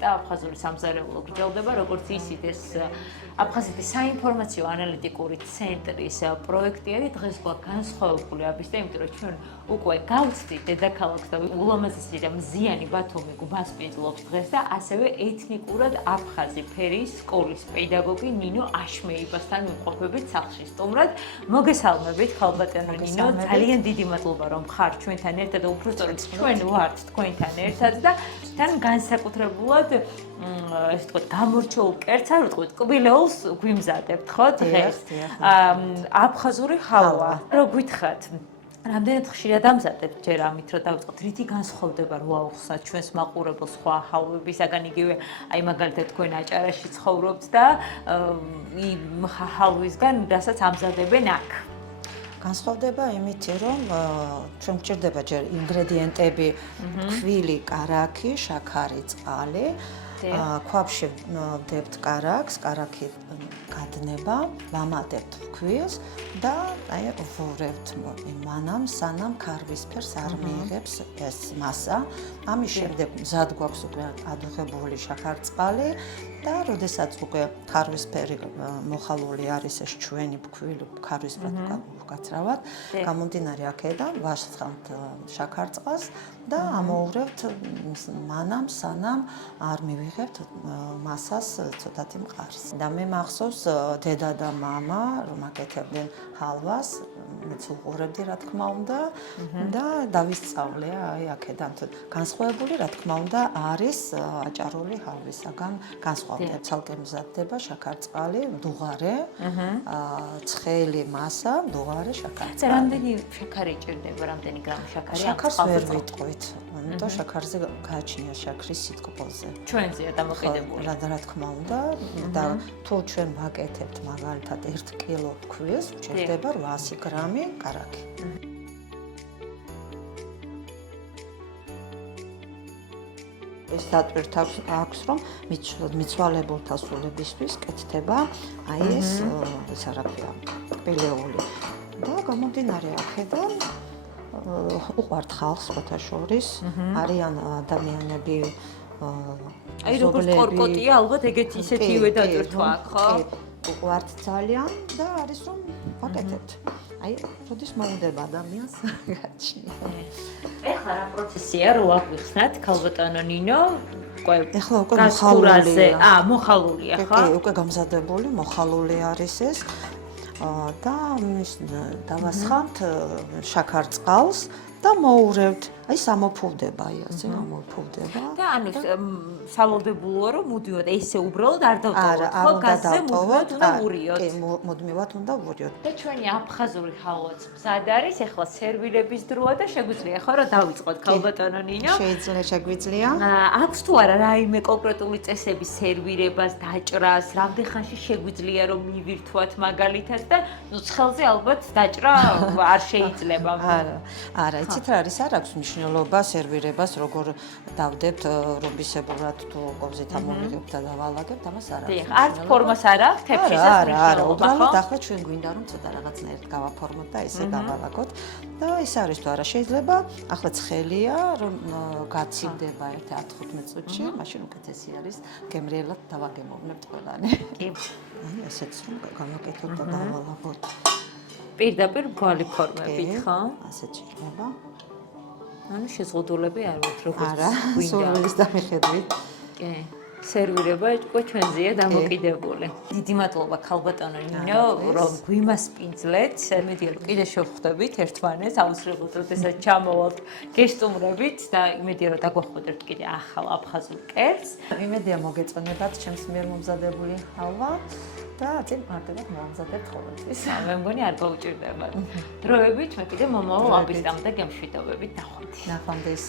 და აფხაზური სამზარეულო გრძელდება, როგორც ისიც ეს აფხაზეთის საინფორმაციო ანალიტიკური ცენტრის პროექტი არის დღეს განსხვავებული აბის და იმიტომ რომ ჩვენ უკვე გავწვდით დედაქალაქს და ულამაზესი და მზიანი ბათუმი გუბასპინძლობს დღეს და ასევე ეთნიკურად აფხაზი ფერის სკოლის პედაგოგი ნინო აშმეიბასთან ვიმყოფებით სახლში სტუმრად. მოგესალმებით ხალბატონო ნინო, ძალიან დიდი მადლობა რომ ხარ ჩვენთან ერთად და უბრალოდ ჩვენ ვართ თქვენთან ერთად და თან განსაკუთრებულად ეს თქო გამორჩეულ კერძს არ ვიტყვით, კბილეულს გვიმზადებთ ხო დღეს. აფხაზური ჰავა. რო გითხრათ რამდენად ხშირად ამზადებთ ჯერ ამით რომ დავიწყოთ რითი განსხვავდება რო აუხსნათ ჩვენს მაყურებელს სხვა ჰალვებისაგან იგივე აი მაგალითად თქვენ აჭარაში ცხოვრობთ და იმ ჰალვისგან რასაც ამზადებენ აქ განსხვავდება იმით რომ ჩვენ გვჭირდება ჯერ ინგრედიენტები ქვილი, კარაქი, შაქარი, წყალი ქვაბში ვდებთ კარაქს, კარაქი გადნება, ვამატებთ ქვილს და აი ვურევთ მანამ სანამ ქარვისფერს არ მიიღებს ეს მასა. ამის შემდეგ მზად გვაქვს უკვე ადუღებული შაქარწყალი და როდესაც უკვე ქარვისფერი მოხალული არის ეს ჩვენი ქვილი ქარვისფრად უკაცრავად, გამომდინარე აქედან ვასხამთ შაქარწყალს და ამოუღრევთ მანამ სანამ არ მივიღებთ მასას ცოტათი მყარს. და მე მახსოვს დედა და მამა რომ აკეთებდნენ ჰალვას, მეც უყურებდი რა თქმა უნდა და დავისწავლე აი აქედან განსხვავებული რა თქმა უნდა არის აჭარული ჰალვისაგან განსხვავდება. ცალკე მზადდება შაქარწყალი, მდუღარე, ცხელი მასა, მდუღარე შაქარწყალი. რამდენი შაქარი ჭირდება, რამდენი გრამი შაქარი? შაქარს ვერ ვიტყვით. და შაქარზე გააჩნია შაქრის სიტკბოზე. ჩვენზეა დამოკიდებული. რა თქმა უნდა და თუ ჩვენ ვაკეთებთ მაგალითად 1 კილო ქვილს, ჭირდება 800 გრამი კარაქი. ეს დატვირთ აქვს რომ მიცვალებულთა სულებისთვის კეთდება აი ეს რა ქვია კბილეული. და გამომდინარე აქედან უყვართ ხალხს სხვათა შორის არიან ადამიანები აი როგორც კორკოტია ალბათ ეგეთი ისეთივე დატვირთვა აქ ხო? უყვართ ძალიან და არის რომ ვაკეთებთ. აი როდის მოუდება ადამიანს გაჩნია. ეხლა რა პროცესია რო აღვიხსნათ ხალბატონო ნინო? ეხლა უკვე მოხალულია. მოხალულია ხო? კი, უკვე გამზადებული, მოხალული არის ეს. და დავასხამთ შაქარწყალს და მოუღრევთ. აი სამოფოვდება, აი ასე ამოფოვდება. და ანუ სავალდებულოა რომ მუდმივად ესე უბრალოდ არ დავტოვოთ, ხო? გაზზე მუდმივად უნდა ვურიოთ. კი, მუდმივად უნდა ვურიოთ. და ჩვენი აფხაზური ჰალვაც მზად არის, ეხლა სერვირების დროა და შეგვიძლია ხო რა დავიწყოთ ხალბატონო ნინო? შეგვიძლია. აქვს თუ არა რაიმე კონკრეტული წესები სერვირებას, დაჭრას, რამდენ ხანში შეგვიძლია რომ მივირთვათ მაგალითად და ნუ ცხელზე ალბათ დაჭრა არ შეიძლება. არა, იცით რა არის, არ აქვს მნიშვნელობა სერვირებას, როგორ დავდებთ რომბისებურად თუ ყოფზით ამოვიღებთ და დავალაგებთ, ამას არ აქვს. არც ფორმას არ აქვს, თეფშიც ეს მნიშვნელობა, ხო? უბრალოდ ახლა ჩვენ გვინდა რომ ცოტა რაღაცნაირად გავაფორმოთ და ესე დავალაგოთ და ის არის თუ არა შეიძლება, ახლა ცხელია, რომ გაცივდება 1-15 წუთში, მაშინ უკეთესი არის გემრიელად დავაგემოვნებთ ყველანი. კი. აი ესეც რომ გავაკეთოთ და დავალაგოთ. პირდაპირ მრგვალი ფორმებით, ხო? ასეც შეიძლება. ანუ შეზღუდულები არ ვართ როგორც არა, სურვილის დამიხედვით. კი. სერვირება უკვე ჩვენზეა დამოკიდებული. დიდი მადლობა ხალბატონო ნინო, რომ გვიმასპინძლეთ. მედია რომ კიდე შევხვდებით ერთმანეთს, აუცილებლად როდესაც ჩამოვალთ გესტუმრებით და იმედია რომ დაგვახმოდეთ კიდე ახალ აფხაზურ კერძს. იმედია მოგეწონებათ ჩემს მიერ მომზადებული ჰალვა და წინ მარტივად მომზადებთ ყოველთვის. მე მგონი არ გაუჭირდება. დროებით მე კიდე მომავალ აბის და გემშვიდობებით ნახვამდის. ნახვამდის.